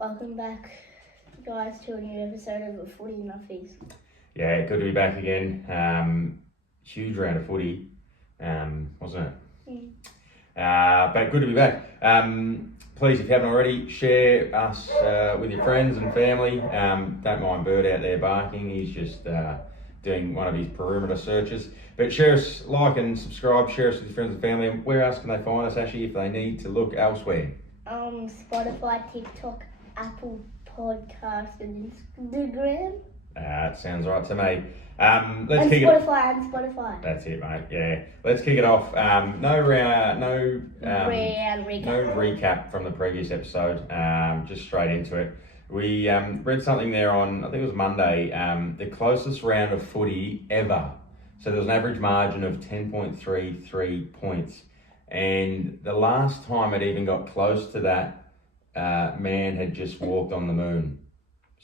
Welcome back, guys, to a new episode of the Footy Nuffies. Yeah, good to be back again. Huge round of footy, wasn't it? But good to be back. Please, if you haven't already, share us with your friends and family. Don't mind Bird out there barking. He's just doing one of his perimeter searches. But share us, like and subscribe. Share us with your friends and family. And where else can they find us, Ashy, if they need to look elsewhere? Spotify, TikTok, Apple Podcast, and Instagram. That sounds right to me. Let's kick Spotify and Spotify. That's it, mate. Yeah, let's kick it off. No recap from the previous episode. Just straight into it. We read something there on, I think it was Monday. The closest round of footy ever. So there was an average margin of 10.33 points, and the last time it even got close to that, man had just walked on the moon.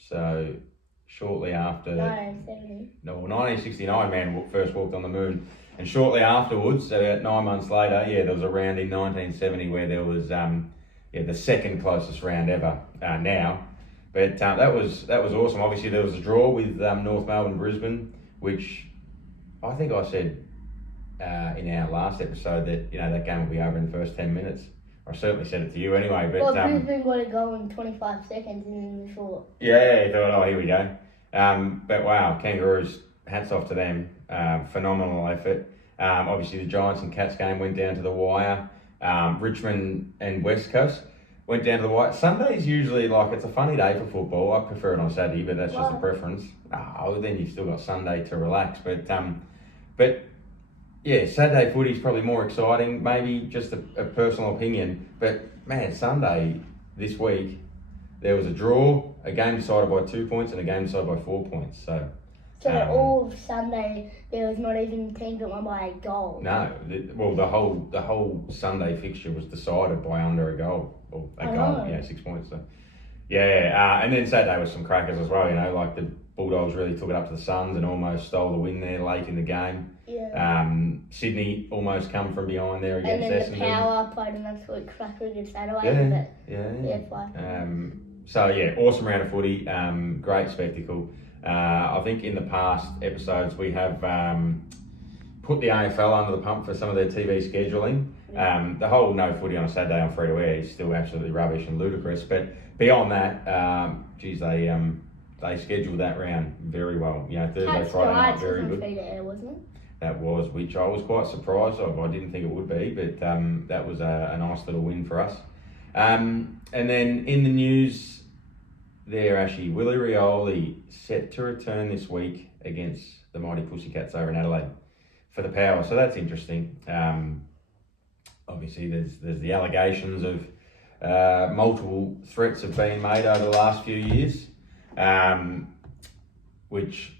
So shortly after 1969 man first walked on the moon, and shortly afterwards, about 9 months later, there was a round in 1970 where there was the second closest round ever now. But that was awesome. Obviously there was a draw with North Melbourne Brisbane, which I think I said in our last episode that that game will be over in the first 10 minutes. I certainly said it to you anyway. But Brisbane got to go in 25 seconds and then we thought. Yeah, you thought, oh, here we go. But wow, Kangaroos, hats off to them. Phenomenal effort. Obviously, the Giants and Cats game went down to the wire. Richmond and West Coast went down to the wire. Sunday's usually it's a funny day for football. I prefer it on Saturday, but that's just a preference. Then you've still got Sunday to relax. But yeah, Saturday footy's probably more exciting. Maybe just a personal opinion. But man, Sunday this week, there was a draw, a game decided by 2 points, and a game decided by 4 points. So all of Sunday, there was not even a team that won by a goal. No, the whole Sunday fixture was decided by under a goal, or a goal, 6 points. So and then Saturday was some crackers as well. Like the Bulldogs really took it up to the Suns and almost stole the win there late in the game. Yeah. Sydney almost come from behind there against Essendon. And then the Power played an absolute cracker against Adelaide. So awesome round of footy, great spectacle. I think in the past episodes we have put the AFL under the pump for some of their TV scheduling. The whole no footy on a Saturday on free to air is still absolutely rubbish and ludicrous. But beyond that, they scheduled that round very well. Thursday, Friday night, very good. Free to air, wasn't it? That was, which I was quite surprised of. I didn't think it would be, but that was a nice little win for us. And then in the news there, Ashy, Willie Rioli set to return this week against the Mighty Pussycats over in Adelaide for the Power. So that's interesting. Obviously, there's the allegations of multiple threats have been made over the last few years, which,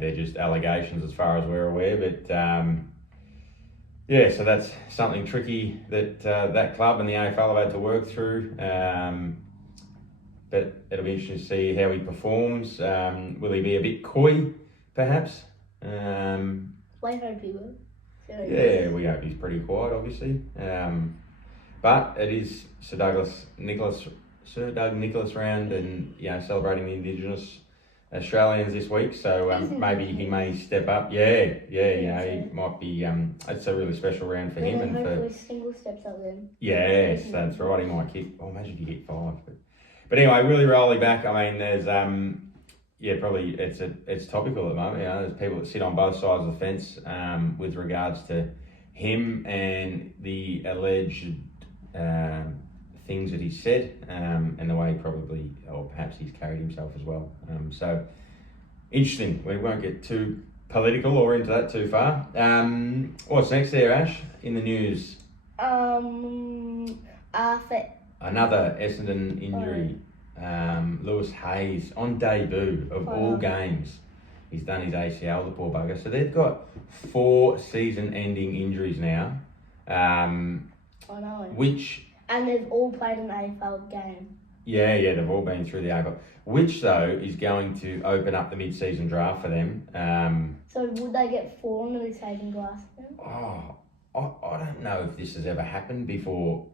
they're just allegations as far as we're aware. But, so that's something tricky that that club and the AFL have had to work through. But it'll be interesting to see how he performs. Will he be a bit coy, perhaps? We hope he will. Yeah, we hope he's pretty quiet, obviously. But it is Sir Doug Nicholas round, and celebrating the Indigenous Australians this week. So maybe he may step up. He might be. It's a really special round for him, and hopefully single steps up then. Yes, that's right. He might kick. Oh, imagine if he hit 5. But anyway, Willie Rioli back. There's probably it's topical at the moment. There's people that sit on both sides of the fence with regards to him and the alleged things that he said and the way he probably, or perhaps he's carried himself as well. So interesting. We won't get too political or into that too far. What's next there, Ash, in the news? Another Essendon injury. Lewis Hayes on debut of all games. He's done his ACL, the poor bugger. So they've got 4 season-ending injuries now. I know. And they've all played an AFL game. Yeah, they've all been through the AFL. Which, though, is going to open up the mid-season draft for them. So would they get 4 in the mid-season draft then? I don't know if this has ever happened before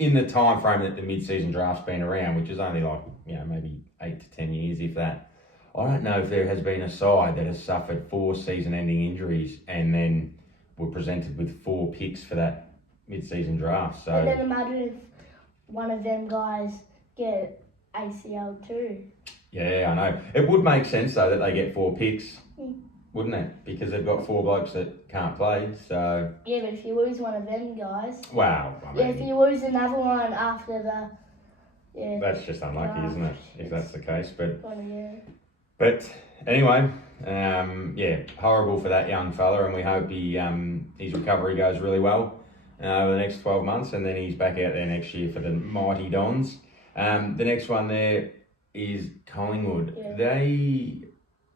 in the time frame that the mid-season draft's been around, which is only like, maybe 8 to 10 years, if that, I don't know if there has been a side that has suffered 4 season-ending injuries and then were presented with 4 picks for that mid-season draft. So, and then imagine if one of them guys get ACL too. Yeah, I know. It would make sense though that they get 4 picks, wouldn't it? Because they've got 4 blokes that can't play. So yeah, but if you lose one of them guys, wow. I mean, if you lose another one after that's just unlucky, isn't it? If that's the case, but yeah. But anyway, horrible for that young fella, and we hope his recovery goes really well over the next 12 months, and then he's back out there next year for the mighty Dons. The next one there is Collingwood. Yeah. They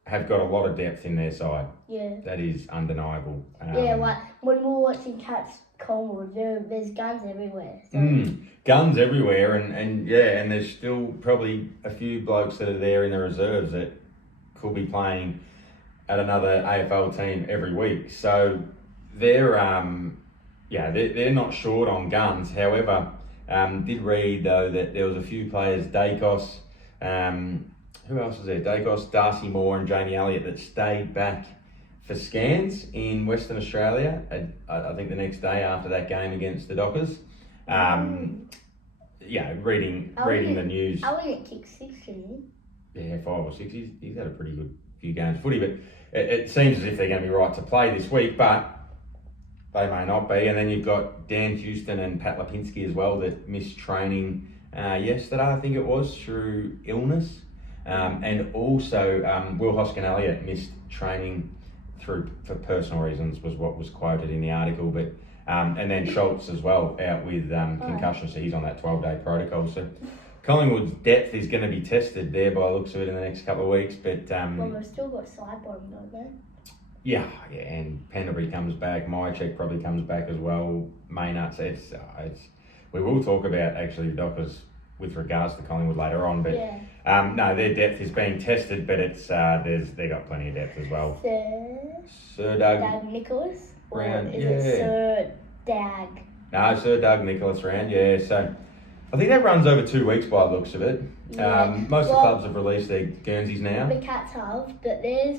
have got a lot of depth in their side. Yeah. That is undeniable. Like when we were watching Cats Collingwood, there's guns everywhere. So. Guns everywhere, and there's still probably a few blokes that are there in the reserves that could be playing at another AFL team every week. So they're not short on guns. However, did read though that there was a few players, Dacos, who else was there? Dacos, Darcy Moore and Jamie Elliott, that stayed back for scans in Western Australia. I think the next day after that game against the Dockers. Reading the news. Elliott kicked 6, didn't he? Yeah, 5 or 6. He's had a pretty good few games of footy, but it seems as if they're going to be right to play this week, but they may not be. And then you've got Dan Houston and Pat Lipinski as well that missed training yesterday, I think it was, through illness. And also Will Hoskin-Elliott missed training for personal reasons, was what was quoted in the article. But and then Schultz as well, out with concussion, so he's on that 12-day protocol. So Collingwood's depth is going to be tested there by the looks of it in the next couple of weeks. But well, they've still got Sidebottom, don't they? Yeah, and Pendlebury comes back, Mychek probably comes back as well. Maynard, we will talk about actually the Dockers with regards to Collingwood later on, but no, their depth is being tested, but it's they got plenty of depth as well. Sir Doug Nicholas. Round, is it Sir Dag? No, Sir Doug Nicholas round, So I think that runs over 2 weeks by the looks of it. Most of the clubs have released their Guernseys now. The Cats have, but their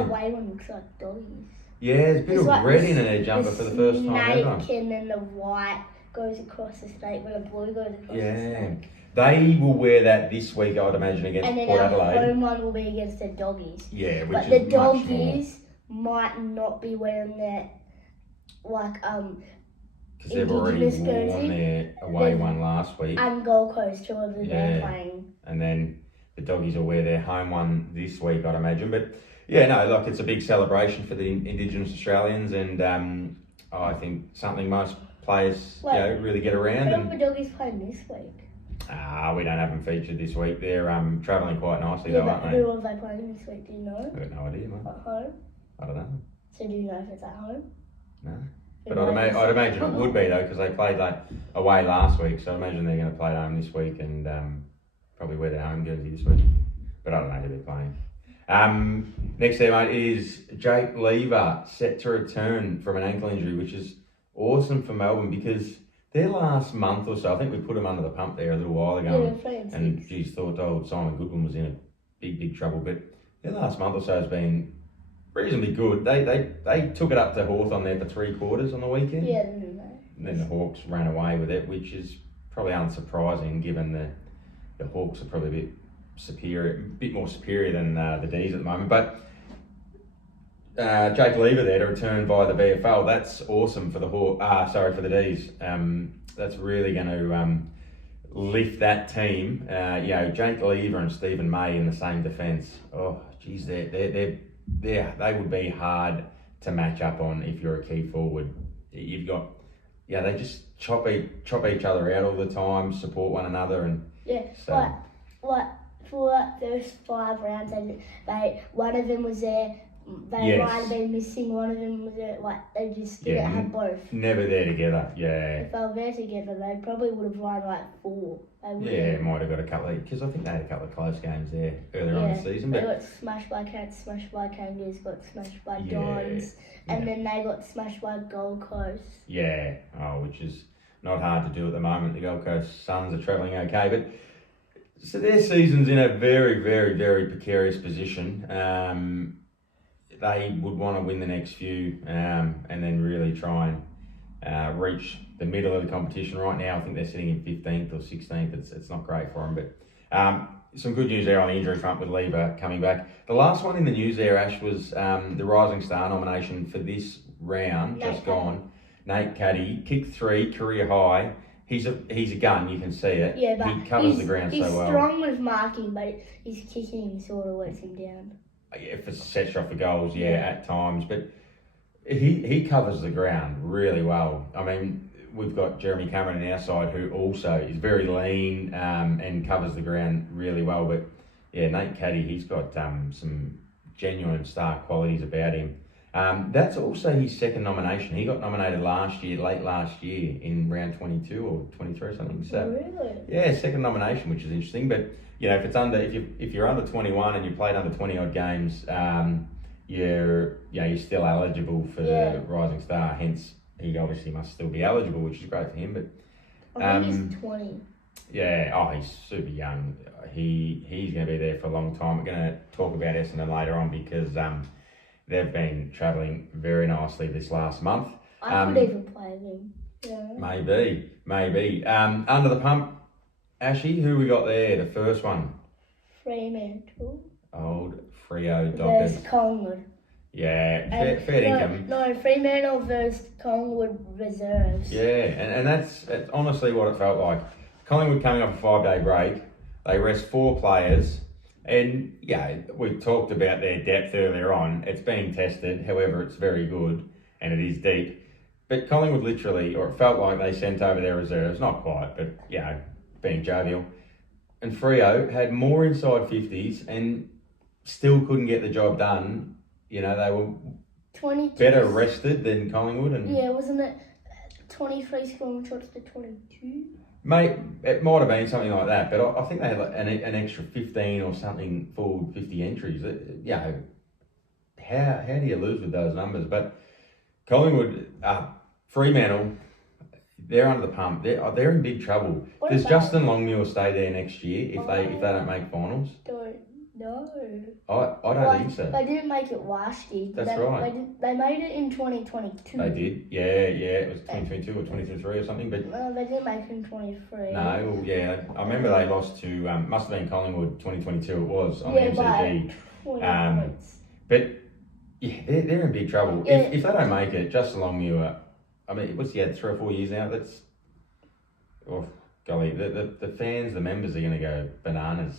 away one looks like doggies. Yeah, there's a bit of red in their jumper for the first time ever. The snake and then the white goes across the snake when the blue goes across the snake. They will wear that this week, I'd imagine, against Port Adelaide. And then our home one will be against the doggies. Yeah, which but is the much doggies might not be wearing their because they've already worn their away one last week. And Gold Coast, two of them they're playing. And then the doggies will wear their home one this week, I'd imagine. But it's a big celebration for the Indigenous Australians, and I think something most players really get around. Who are the doggies playing this week? We don't have them featured this week. They're travelling quite nicely though, aren't they? Who are they playing this week? Do you know? I've got no idea, mate. At home? I don't know. So do you know if it's at home? No. But I'd imagine it would be though, because they played away last week, so I imagine they're going to play at home this week and probably wear their home jersey this week. But I don't know who they're playing. Next there, mate, is Jake Lever set to return from an ankle injury, which is awesome for Melbourne because their last month or so, I think we put them under the pump there a little while ago, and geez, thought Simon Goodwin was in a big trouble. But their last month or so has been reasonably good. They took it up to Hawthorn there for 3 quarters on the weekend. Yeah, didn't they? And then the Hawks ran away with it, which is probably unsurprising given the Hawks are probably a bit more superior than the D's at the moment. But Jake Lever there to return via the VFL, that's awesome for for the D's. That's really going to lift that team. Jake Lever and Stephen May in the same defence. Oh, geez, they would be hard to match up on if you're a key forward. You've got, they just chop each other out all the time, support one another, and so. For those 5 rounds, one of them was there. They might have been missing. One of them was there. They just didn't have both. Never there together. Yeah. If they were there together, they probably would have won 4. Might have got a couple because I think they had a couple of close games there earlier on in the season. But they got smashed by Cats, smashed by Kangaroos, got smashed by Dons, and then they got smashed by Gold Coast. Yeah. Oh, which is not hard to do at the moment. The Gold Coast Suns are travelling okay, but so their season's in a very, very, very precarious position. They would want to win the next few and then really try and reach the middle of the competition. Right now, I think they're sitting in 15th or 16th. It's not great for them, but some good news there on the injury front with Lever coming back. The last one in the news there, Ash, was the Rising Star nomination for this round, just gone. Nate Caddy, kicked 3, career high. He's a gun, you can see it. Yeah, but he covers the ground so well. He's strong with marking, but his kicking sort of lets him down. Yeah, for set shot for goals, at times. But he covers the ground really well. I mean, we've got Jeremy Cameron on our side who also is very lean and covers the ground really well. But yeah, Nate Caddy, he's got some genuine star qualities about him. That's also his second nomination. He got nominated late last year in round 22 or 23 or something. So really? Yeah, second nomination, which is interesting. But you know, if you're under 21 and you played under 20 odd games, you're still eligible for the Rising Star. Hence, he obviously must still be eligible, which is great for him. But I think he's 20. Yeah, he's super young. He's going to be there for a long time. We're going to talk about Essendon later on because they've been travelling very nicely this last month. I could even play them. Yeah. Maybe. Under the pump, Ashy, who we got there? The first one. Fremantle. Old Freo Dockers. Versus Collingwood. Yeah, fair income. No, Fremantle versus Collingwood reserves. Yeah, and that's honestly what it felt like. Collingwood coming off a 5-day break. They rest 4 players. And we talked about their depth earlier on. It's being tested, however, it's very good and it is deep. But Collingwood literally, or it felt like they sent over their reserves, not quite, but being jovial. And Freo had more inside 50s and still couldn't get the job done. You know, they were 22. Better rested than Collingwood. And wasn't it 23 scoring shots to 22? Mate, it might have been something like that, but I think they had like an extra 15 or something forward 50 entries. How do you lose with those numbers? But Collingwood, Fremantle, they're under the pump. They're in big trouble. Does Justin Longmuir stay there next year if they don't make finals? No. I don't think so. They didn't make it last year. That's right. They made it in 2022. They did. Yeah. It was 2022 or 2023 or something. But they didn't make it in 23. No. Yeah. I remember they lost to must have been Collingwood 2022. It was on the MCG. But they're in big trouble. Yeah. If they don't make it, Justin Longmuir. I mean, what's he had 3 or 4 years now? That's golly. The fans, the members are going to go bananas.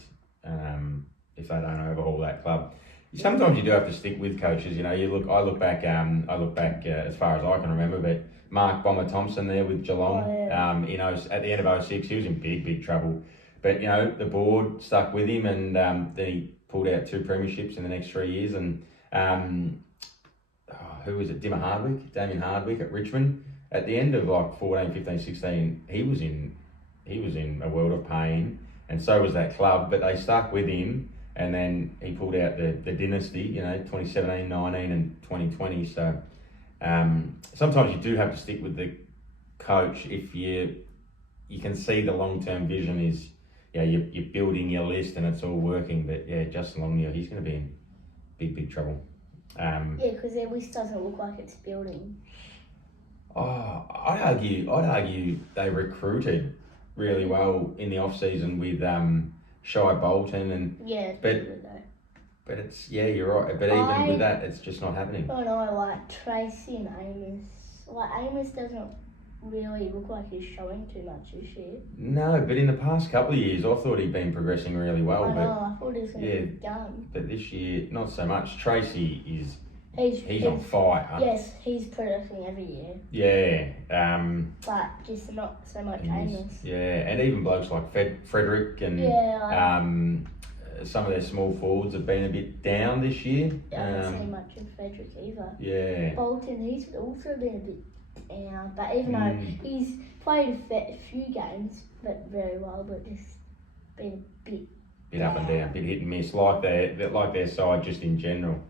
If they don't overhaul that club. Sometimes you do have to stick with coaches. You know, I look back as far as I can remember. But Mark Bomber Thompson there with Geelong, at the end of 06, he was in big trouble. But you know, the board stuck with him, and then he pulled out 2 premierships in the next 3 years. And who was it? Damien Hardwick at Richmond. At the end of 14, 15, 16, he was in a world of pain, and so was that club. But they stuck with him. And then he pulled out the dynasty, 2017, 19 and 2020. So sometimes you do have to stick with the coach if you can see the long-term vision is, you're building your list and it's all working. But Justin Longmuir, he's going to be in big trouble. Because their list doesn't look like it's building. I'd argue they recruited really well in the off-season with... Shy Bolton but it's you're right. But even with that, it's just not happening. I know, like Tracy and Amos. Like Amos doesn't really look like he's showing too much this year. No, but in the past couple of years, I thought he'd been progressing really well. I thought he was going to be done. But this year, not so much. Tracy is. He's on fire. Yes, he's progressing every year. Yeah. But just not so much Amos. Yeah, and even blokes like Frederick and some of their small forwards have been a bit down this year. I haven't seen much of Frederick either. Yeah. Bolton, he's also been a bit down, but even though he's played a few games, but very well, but just been a bit up and down, bit hit and miss, like their side just in general.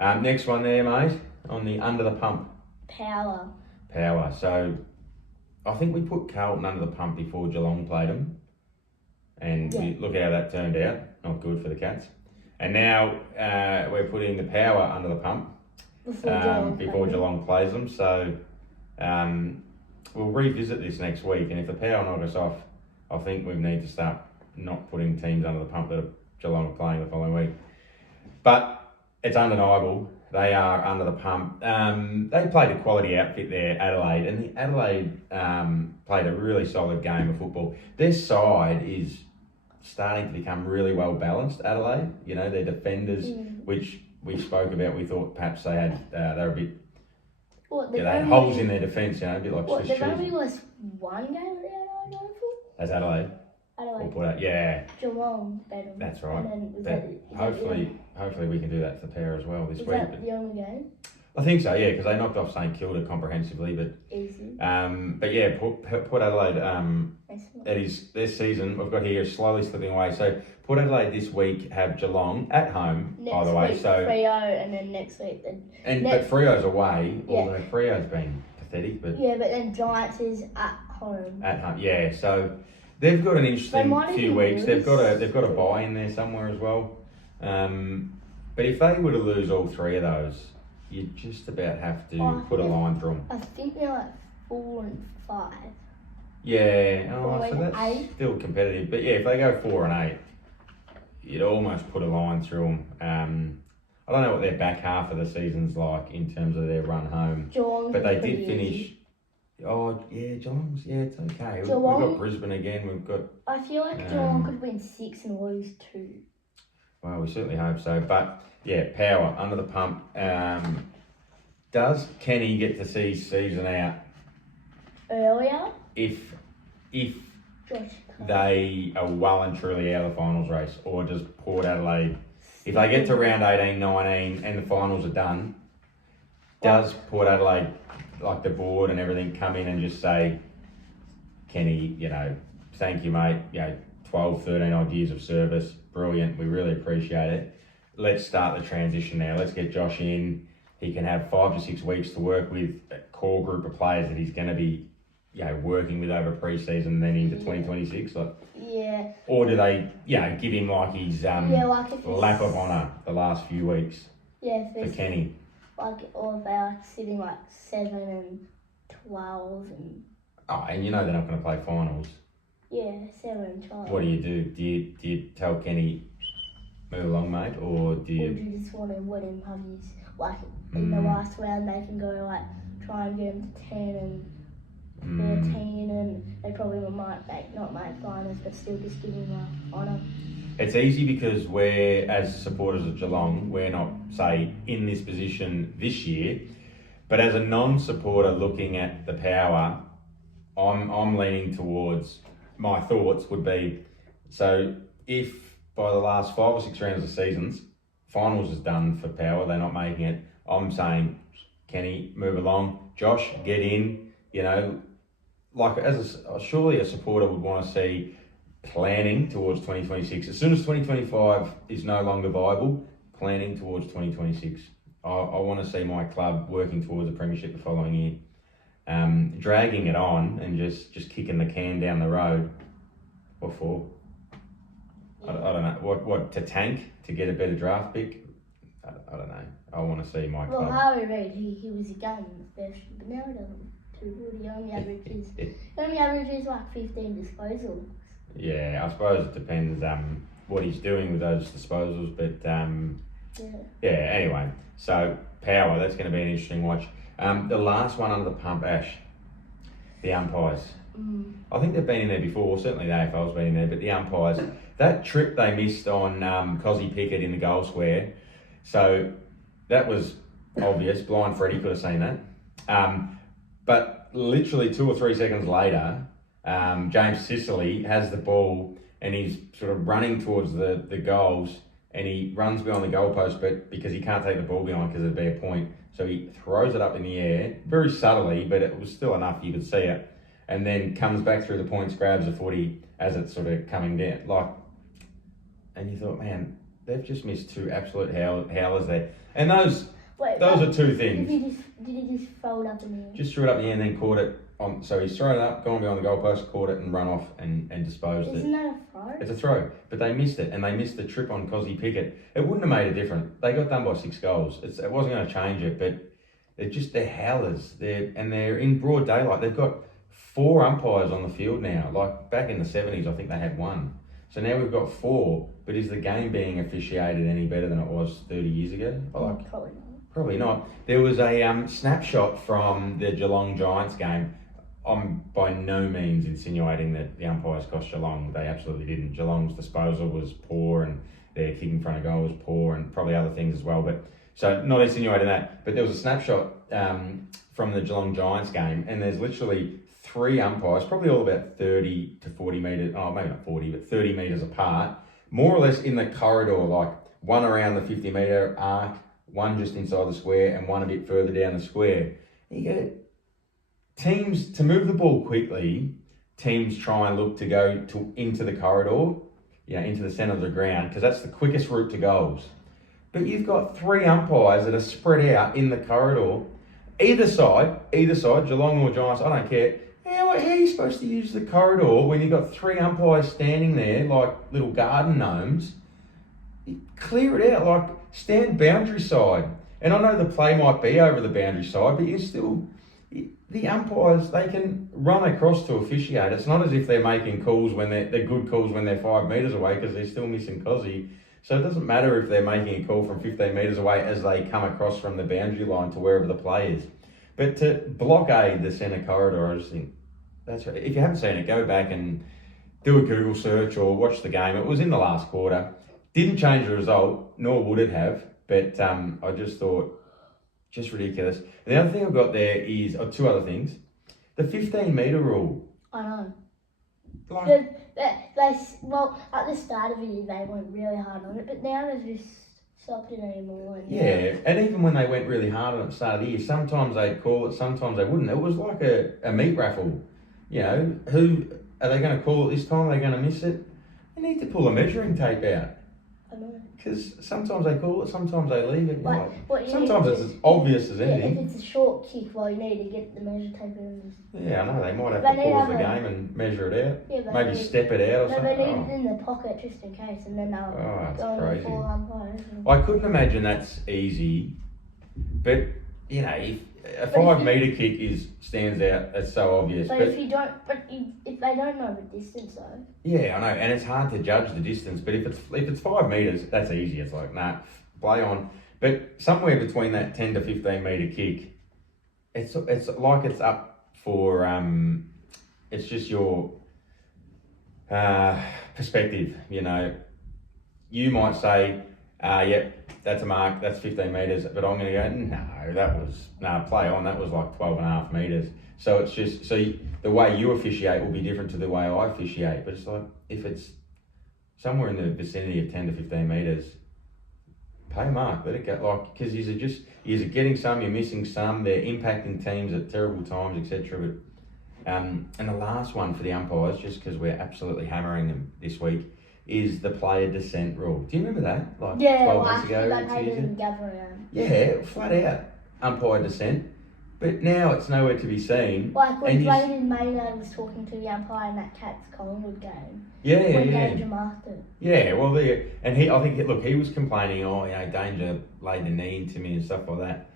Next one there, mate, on the under the pump. Power. So, I think we put Carlton under the pump before Geelong played them. And look how that turned out. Not good for the Cats. And now we're putting the Power under the pump before Geelong plays them. So we'll revisit this next week. And if the Power knock us off, I think we need to start not putting teams under the pump that Geelong are playing the following week. But it's undeniable. They are under the pump. They played a quality outfit there, Adelaide. And the Adelaide played a really solid game of football. Their side is starting to become really well balanced, Adelaide. You know, their defenders, which we spoke about, we thought perhaps they had, they were a bit, they had holes in their defence, you know, a bit like Swiss cheese. They've only lost one game with Adelaide, As Adelaide? Geelong beat them. That's right. Hopefully we can do that to the Power as well this week. Was that the only game? I think so, yeah, because they knocked off St Kilda comprehensively, but easy. But yeah, Port Adelaide. It is this season. We've got here slowly slipping away. So Port Adelaide this week have Geelong at home. By the way, week, so Freo, and then next week but Freo's away. Yeah. Although Freo's been pathetic, but but then Giants is at home. At home, yeah. So they've got an interesting few weeks. They've got a bye in there somewhere as well. But if they were to lose all three of those, you just about have to put a line through them. I think they're like 4 and 5. Yeah, so that's 8. Still competitive. But yeah, if they go 4 and 8, you'd almost put a line through them. I don't know what their back half of the season's like in terms of their run home. Geelong, but they did finish. Easy. Oh yeah, Geelong's it's okay. We've got Brisbane again. We've got. I feel like Geelong could win 6 and lose 2. Well, we certainly hope so. But yeah, Power under the pump. Does Kenny get to see season out earlier? If they are well and truly out of the finals race, or does Port Adelaide, if they get to round 18, 19 and the finals are done, does Port Adelaide, like the board and everything, come in and just say, Kenny, thank you, mate, 12, 13 odd years of service, brilliant, we really appreciate it. Let's start the transition now. Let's get Josh in. He can have 5 to 6 weeks to work with a core group of players that he's going to be working with over pre-season, then into 2026. Or do they, give him like his lap of honour the last few weeks for Kenny? Or if they're sitting 7 and 12 and... Oh, and they're not going to play finals. Yeah, 7 and 12. What do you do? Do you tell Kenny, move along, mate, or do you... Or do you just want to let him have his, in the last round they can go, try and get him to 10 and 13 and they probably might not make finals, but still just give him honour. It's easy because we're, as supporters of Geelong, we're not, say, in this position this year, but as a non-supporter looking at the Power, I'm leaning towards, my thoughts would be, so if by the last 5 or 6 rounds of seasons, finals is done for Power, they're not making it, I'm saying, Kenny, move along, Josh, get in, surely a supporter would want to see planning towards 2026. As soon as 2025 is no longer viable, planning towards 2026. I want to see my club working towards a premiership the following year. Dragging it on and just kicking the can down the road. What for? I don't know. What to tank to get a better draft pick? I don't know. I want to see my club. Well, Harvey Reid, he was a gun first, but now he doesn't too good. He only averages 15 disposals. Yeah, I suppose it depends what he's doing with those disposals, but anyway. So Power, that's going to be an interesting watch. The last one under the pump, Ash, the umpires. I think they've been in there before, certainly the AFL's been in there, but the umpires, that trip they missed on Cozzy Pickett in the goal square, so that was obvious. Blind Freddie could have seen that. But literally 2 or 3 seconds later, James Sicily has the ball and he's sort of running towards the goals and he runs behind the goalpost, but because he can't take the ball behind because it'd be a point, so he throws it up in the air, very subtly, but it was still enough you could see it, and then comes back through the points, grabs the footy as it's sort of coming down, and you thought, man, they've just missed 2 absolute howlers there. And those are 2 things. Did he just throw it up in the air? Just threw it up in the air and then caught it on. So he's thrown it up, gone beyond the goalpost, caught it, and run off and disposed it. Isn't that a throw? It's a throw, but they missed it, and they missed the trip on Cozzy Pickett. It wouldn't have made a difference. They got done by 6 goals. It wasn't going to change it, but they're howlers. They're in broad daylight. They've got 4 umpires on the field now. Like back in the 70s, I think they had 1. So now we've got 4. But is the game being officiated any better than it was 30 years ago? Probably not. There was a snapshot from the Geelong Giants game. I'm by no means insinuating that the umpires cost Geelong. They absolutely didn't. Geelong's disposal was poor, and their kick in front of goal was poor, and probably other things as well. But so not insinuating that. But there was a snapshot from the Geelong Giants game, and there's literally 3 umpires, probably all about 30 to 40 metres. Oh, maybe not 40, but 30 metres apart, more or less in the corridor, like one around the 50-metre arc, one just inside the square, and one a bit further down the square. You go, teams, to move the ball quickly, teams try and look to go into the corridor, into the centre of the ground, because that's the quickest route to goals. But you've got 3 umpires that are spread out in the corridor, either side, Geelong or Giants, I don't care. How are you supposed to use the corridor when you've got 3 umpires standing there like little garden gnomes? Clear it out, like stand boundary side. And I know the play might be over the boundary side, but the umpires, they can run across to officiate. It's not as if they're making calls when they're good calls when they're 5 metres away, because they're still missing Cozzy. So it doesn't matter if they're making a call from 15 metres away as they come across from the boundary line to wherever the play is. But to blockade the centre corridor, I just think that's right. If you haven't seen it, go back and do a Google search or watch the game. It was in the last quarter. Didn't change the result, nor would it have. But I just thought, just ridiculous. And the other thing I've got there is 2 other things. The 15-metre rule. I know. Like, well, at the start of the year, they went really hard on it, but now they've just stopped it anymore. And even when they went really hard on it at the start of the year, sometimes they'd call it, sometimes they wouldn't. It was like a meat raffle. Who are they going to call it this time? Are they going to miss it? They need to pull a measuring tape out. I know. Because sometimes they call it, sometimes they leave it. Sometimes it's as obvious as anything. If it's a short kick, you need to get the measure tape in. Yeah, I know. They might have to pause the game and measure it out. Yeah, maybe step it out or something. They need it in the pocket just in case, and then they'll go crazy. 4 umpires. I couldn't imagine that's easy, but if a 5-metre kick stands out, that's so obvious. But if they don't know the distance though. Yeah, I know, and it's hard to judge the distance. But if it's 5 metres, that's easy. It's like play on. But somewhere between that 10 to 15-metre kick, it's like it's up for it's just your perspective. You might say, yep, that's a mark, that's 15 metres, but I'm going to go, play on, that was like 12.5 metres. So it's just, the way you officiate will be different to the way I officiate, but it's like, if it's somewhere in the vicinity of 10 to 15 metres, pay a mark, let it go, because you're getting some, you're missing some, they're impacting teams at terrible times, etc. But, and the last one for the umpires, just because we're absolutely hammering them this week, is the player descent rule. Do you remember that? 12 months ago? Yeah, flat out umpire descent. But now it's nowhere to be seen. Like when Braden Maynard was talking to the umpire in that Cats Collingwood game. Danger marked it. Yeah, well, I think he was complaining, Danger laid the knee into me and stuff like that.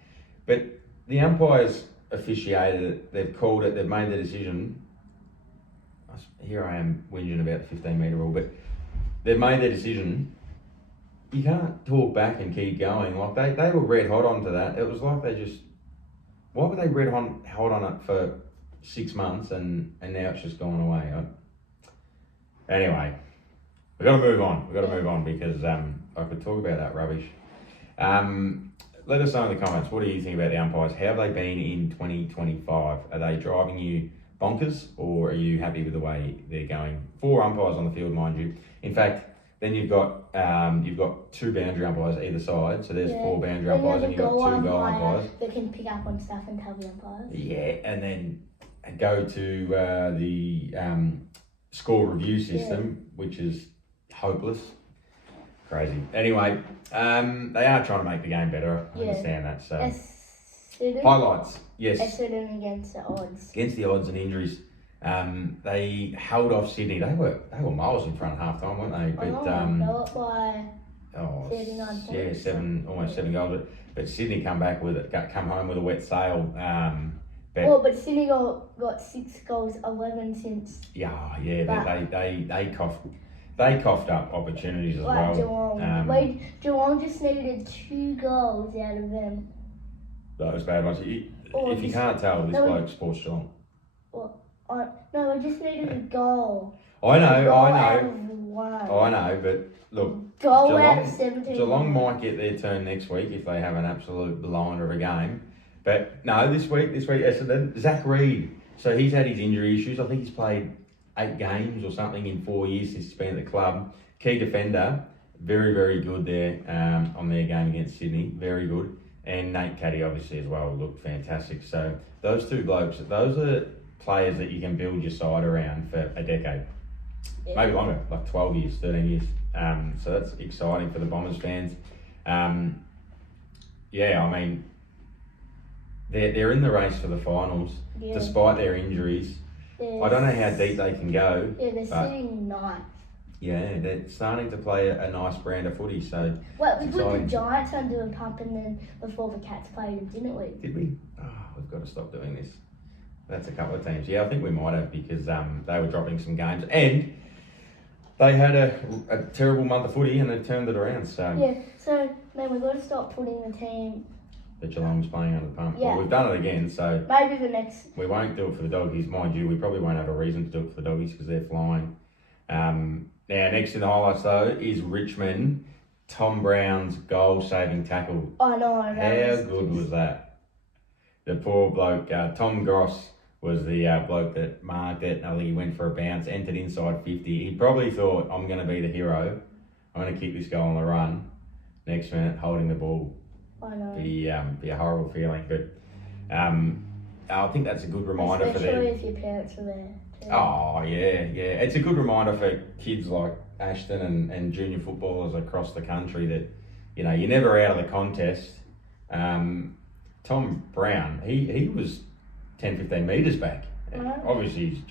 But the umpires officiated it, they've called it, they've made the decision. Here I am whinging about the 15-metre rule, but they've made their decision. You can't talk back and keep going. Like they were red hot onto that. It was like why were they red hot on it for 6 months and now it's just gone away? Anyway, we've got to move on. Because I could talk about that rubbish. Let us know in the comments, what do you think about the umpires? How have they been in 2025? Are they driving you bonkers, or are you happy with the way they're going? 4 umpires on the field, mind you. In fact, then you've got 2 boundary umpires either side, so there's 4 boundary umpires, and you've got 2 goal umpires that can pick up on stuff and tell the umpires. Yeah, and then go to the score review system, which is hopeless, crazy. Anyway, they are trying to make the game better. I understand that. So Essendon. Highlights, yes. Essendon against the odds. Against the odds and injuries. They held off Sydney. They were miles in front at half time, weren't they? But fell up by 39 points. Yeah, almost 7 goals. But Sydney come home with a wet sail. But Sydney got 6 goals, 11 since. Yeah. They coughed up opportunities as well. Geelong. Geelong just needed 2 goals out of them. That was bad ones. If you can't tell, this bloke sports Geelong. No, we just needed a goal. I know. I know, but look, goal out of 17. Geelong might get their turn next week if they have an absolute blinder of a game. But no, this week, Essendon, Zach Reid. So he's had his injury issues. I think he's played 8 games or something in 4 years since he's been at the club. Key defender, very, very good there on their game against Sydney. Very good. And Nate Caddy, obviously, as well, looked fantastic. So those 2 blokes, those are players that you can build your side around for a decade. Yeah. Maybe longer, like 12 years, 13 years. So that's exciting for the Bombers fans. They're in the race for the finals, despite their injuries. I don't know how deep they can go. Yeah, they're sitting 9th. Yeah, they're starting to play a nice brand of footy. So we put the Giants under a pump, and then before the Cats played them, didn't we? Did we? Oh, we've got to stop doing this. That's a couple of teams. Yeah, I think we might have, because they were dropping some games and they had a terrible month of footy and they turned it around. So we've got to stop putting the team that Geelong's playing under the pump. Yeah. Well, we've done it again, so maybe the next. We won't do it for the Doggies, mind you. We probably won't have a reason to do it for the Doggies because they're flying. Now, next in the highlights though is Richmond. Tom Brown's goal-saving tackle. I know. How good was that? The poor bloke, Tom Gross, was the bloke that marked it. I think he went for a bounce, entered inside 50. He probably thought, I'm going to be the hero. I'm going to kick this goal on the run. Next minute, holding the ball. I know. Be a horrible feeling, but I think that's a good reminder for them. Especially if your parents are there too. Oh, yeah. It's a good reminder for kids like Ashton and junior footballers across the country that, you're never out of the contest. Tom Brown, he was 10, 15 metres back. Obviously,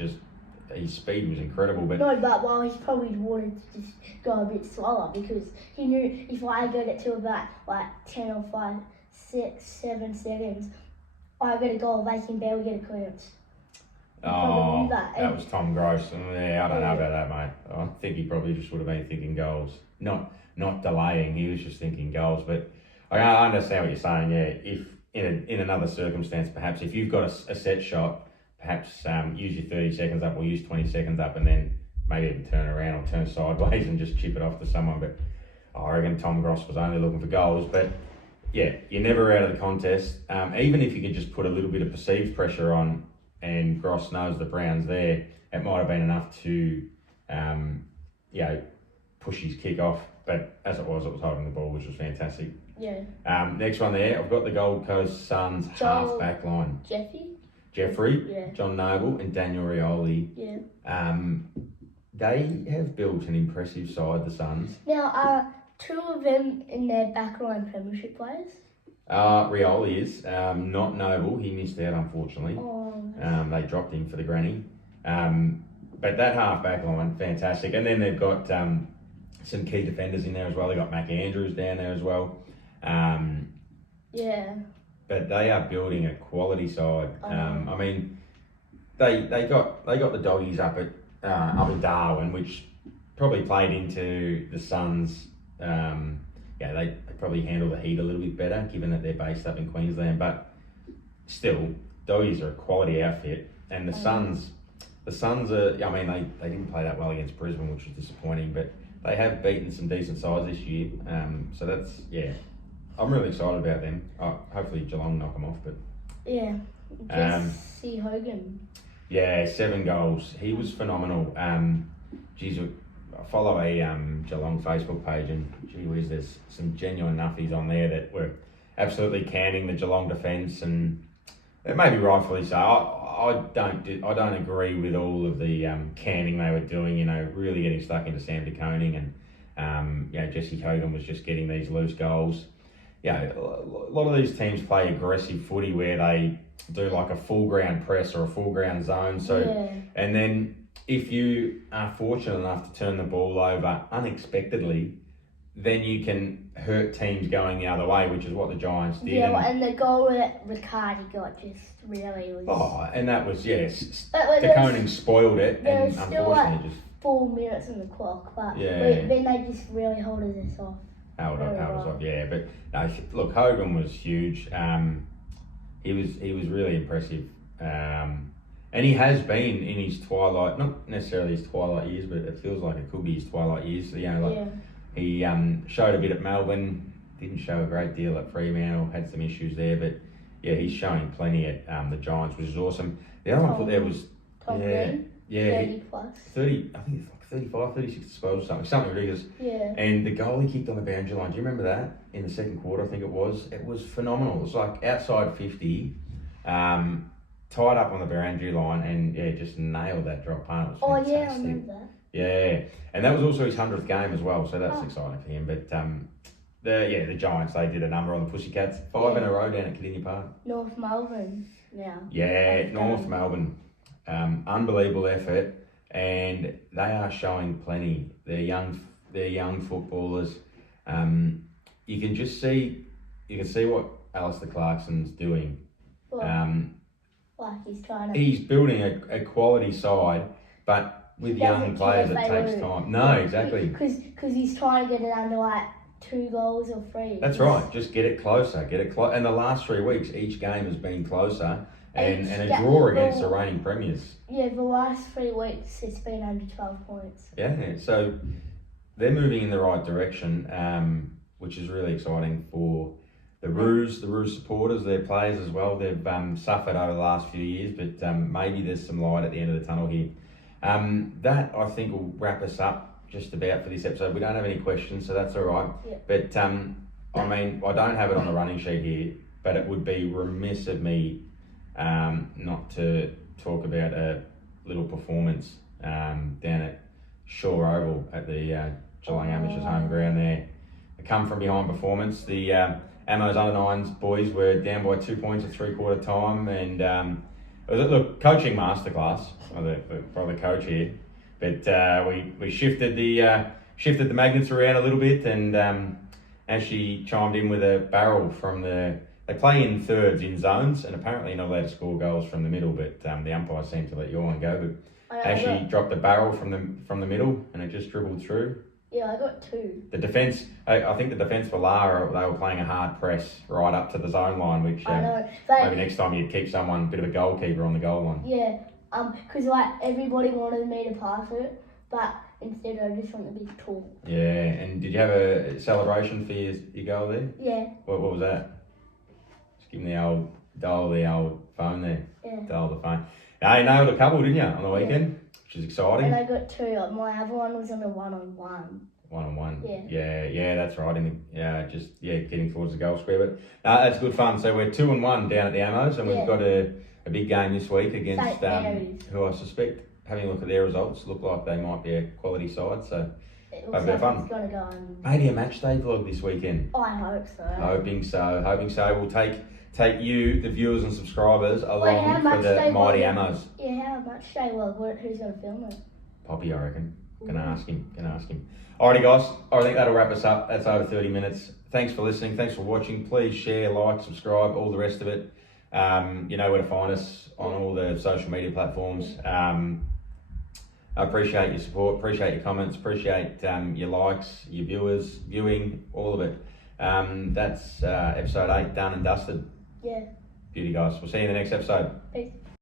his speed was incredible. But while he probably wanted to just go a bit slower, because he knew if I get it to about 10 or 5, 6, 7 seconds, I get a goal, they can barely get a clearance. That was Tom Gross. Yeah, I don't know about that, mate. I think he probably just would have been thinking goals, not delaying. He was just thinking goals. But I understand what you're saying. Yeah, if in another circumstance, perhaps if you've got a set shot, perhaps use your 30 seconds up or use 20 seconds up, and then maybe even turn around or turn sideways and just chip it off to someone. But I reckon Tom Gross was only looking for goals. But yeah, you're never out of the contest. Even if you could just put a little bit of perceived pressure on, and Gross knows the Browns there, it might have been enough to, push his kick off. But as it was holding the ball, which was fantastic. Yeah. Next one there, I've got the Gold Coast Suns half back line. Jeffrey, yeah. John Noble, and Daniel Rioli. Yeah. They have built an impressive side, the Suns. Now, 2 of them in their backline premiership players? Rioli is, not Noble. He missed out, unfortunately. They dropped him for the granny. But that half back line, fantastic. And then they've got some key defenders in there as well. They've got Mac Andrews down there as well. Yeah. But they are building a quality side. They got the Doggies up in Darwin, which probably played into the Suns. They probably handle the heat a little bit better, given that they're based up in Queensland. But still, Doggies are a quality outfit, and the Suns are. They didn't play that well against Brisbane, which was disappointing, but they have beaten some decent sides this year. So that's I'm really excited about them. Hopefully Geelong knock them off, but Jesse Hogan. Yeah, 7 goals. He was phenomenal. I follow a Geelong Facebook page, and gee whiz, there's some genuine Nuffies on there that were absolutely canning the Geelong defence, and it may be rightfully so. I don't agree with all of the canning they were doing. Really getting stuck into Sam De Koning, and Jesse Hogan was just getting these loose goals. a lot of these teams play aggressive footy where they do like a full ground press or a full ground zone. So, and then if you are fortunate enough to turn the ball over unexpectedly, then you can hurt teams going the other way, which is what the Giants did. Yeah, and the goal that Riccardi got just really was... Oh, and that was, yes, De Koning spoiled it, and unfortunately just... 4 minutes on the clock, but then they just really held us off. Held us off, yeah. But no, look, Hogan was huge. He was really impressive, and he has been in his twilight, not necessarily his twilight years, but it feels like it could be his twilight years. He showed a bit at Melbourne, didn't show a great deal at Fremantle, had some issues there, but yeah, he's showing plenty at the Giants, which is awesome. The other one I thought there was Tom Green, 30 plus. 30, I think it's like 35, 36 disposals, something ridiculous. Yeah. And the goal he kicked on the boundary line, do you remember that? In the second quarter, I think it was phenomenal. It was like outside 50, tied up on the boundary line, and just nailed that drop punt. It was fantastic. Yeah, I remember that. Yeah, and that was also his 100th game as well, so that's exciting for him. But the Giants, they did a number on the Pussycats, 5 in a row down at Kardinia Park. North Melbourne now. Yeah, North Melbourne. Unbelievable effort, and they are showing plenty. They're young footballers. You can just see, what Alistair Clarkson's doing. He's building a quality side, but with young players it takes time. No, exactly. Because he's trying to get it under like 2 goals or 3. That's right. Just get it closer. And the last 3 weeks, each game has been closer. And a draw against the reigning premiers. Yeah, the last 3 weeks it's been under 12 points. Yeah, so they're moving in the right direction, which is really exciting for the Roos supporters, their players as well. They've suffered over the last few years, but maybe there's some light at the end of the tunnel here. That, I think, will wrap us up just about for this episode. We don't have any questions, so that's all right. Yeah. But, I mean, I don't have it on the running sheet here, but it would be remiss of me not to talk about a little performance down at Shore Oval at the Geelong Amateurs home ground there. A come from behind performance. The Amos under-9s boys were down by 2 points at 3/4 time, and it was a coaching masterclass by the coach here. But we shifted the magnets around a little bit, and Ashy chimed in with a barrel from the... They play in thirds, in zones, and apparently you're not allowed to score goals from the middle, but the umpire seemed to let your one go. But Ashy dropped a barrel from the middle, and it just dribbled through. Yeah, I got 2. The defence, I think the defence for Lara, they were playing a hard press right up to the zone line, which maybe next time you'd keep someone, a bit of a goalkeeper on the goal line. Yeah, because everybody wanted me to pass it, but instead I just want to be tall. Yeah, and did you have a celebration for your goal there? Yeah. What was that? Give him the old phone there. Yeah. Dial the phone. Now, you nailed a couple, didn't you, on the weekend? Which is exciting. And I got 2. My other one was on a 1-on-1. 1-on-1. Yeah, that's right. Getting towards the goal square. But that's good fun. So we're 2-1 down at the Amos, and we've got a big game this week against who I suspect, having a look at their results, look like they might be a quality side. So have a bit of fun. It's gonna go on. Maybe a match day vlog this weekend. Oh, I hope so. Hoping so. We'll take you, the viewers and subscribers, along for the mighty Amos. Yeah, how much day vlog? Who's going to film it? Poppy, I reckon. Gonna ask him. Alrighty, guys. I think that'll wrap us up. That's over 30 minutes. Thanks for listening. Thanks for watching. Please share, like, subscribe, all the rest of it. You know where to find us on all the social media platforms. I appreciate your support. Appreciate your comments. Appreciate your likes, your viewing, all of it. That's episode 8 done and dusted. Yeah. Beauty, guys. We'll see you in the next episode. Peace.